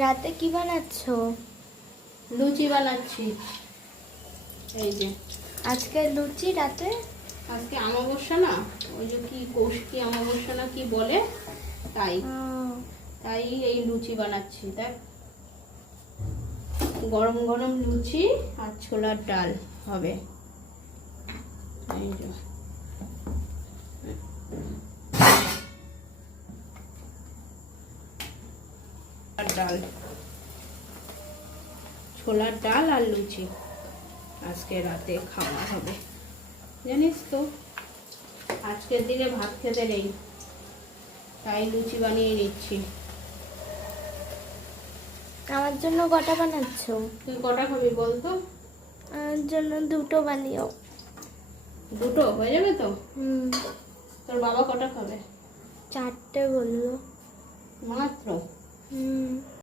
রাতে কি বানাচ্ছো? লুচি বানাচ্ছি। এই যে আজকে লুচি রাতে? আজকে অমাবস্যা না, ওই যে কি কৌশিকী অমাবস্যা না কি বলে, তাই তাই এই লুচি বানাচ্ছি। দেখ, গরম গরম লুচি আর ছোলার ডাল হবে। এই যে ডাল, ছোলার ডাল আর লুচি আজকে রাতে খাওয়া হবে। জানিস তো আজকের দিনে ভাত খেতে নেই, তাই লুচি বানিয়ে নিচ্ছি। আমার জন্য কটা বানাচ্ছো? তুই কটা খাবি বলতো? আমার জন্য দুটো বানিও। দুটো হয়ে যাবে তো? হুম। তোর বাবা কটা খাবে? 4টে বললো। মাত্র? হুম।